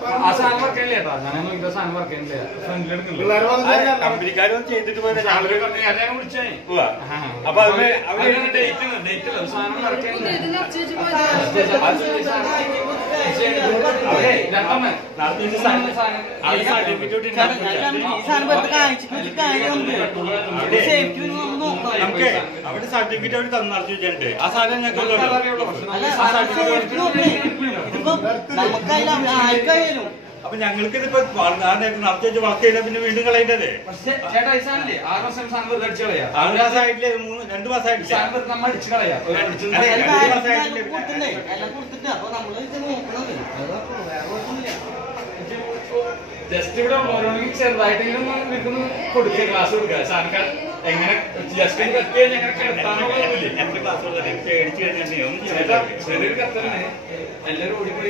ആ സാധനം വർക്ക് ചെയ്യില്ല കേട്ടോ. ഞാൻ നോക്കിയ സാധനം വർക്ക് ചെയ്യുന്നില്ല. കമ്പനിക്കാരൊന്നും ചെയ്തിട്ട് പോയത് ഞാൻ വിളിച്ചേ. അപ്പൊ ഡേറ്റ് സാധനം വർക്ക് ചെയ്യുന്നില്ല. അവിടെ സർട്ടിഫിക്കറ്റ് അവർ തന്നു നടത്തി വെച്ചിട്ടുണ്ട്. ആ സാധനം ഞങ്ങൾക്ക് അപ്പൊ ഞങ്ങൾക്ക് ഇതിപ്പോ നടത്തി വെച്ച് വർക്ക് ചെയ്താൽ പിന്നെ വീണ്ടും കളയേണ്ടത്. ചേട്ടാ ഈ സാധനം 6 മാസം സാധനം വെറുതെ അടിച്ചു കളയാ. 6 മാസമായിട്ടില്ല, 2 മാസമായിട്ടില്ല. സാധനം വെറുതെ നമ്മൾ അടിച്ചു കളയാ. ജസ്റ്റ് ഇവിടെ ഓരോണെങ്കിൽ ചെറുതായിട്ടെങ്കിലും നിൽക്കുന്നു കൊടുക്കുക, ക്ലാസ് കൊടുക്കുക. സാധനം എങ്ങനെ ജസ്റ്റ് കത്തിയാൽ ഞങ്ങൾ കിടത്താനുള്ള എത്ര ക്ലാസ് പേടിച്ചു കഴിഞ്ഞാൽ ചെറിയൊരു കത്തന്നെ എല്ലാവരും ഓടിപ്പോയി.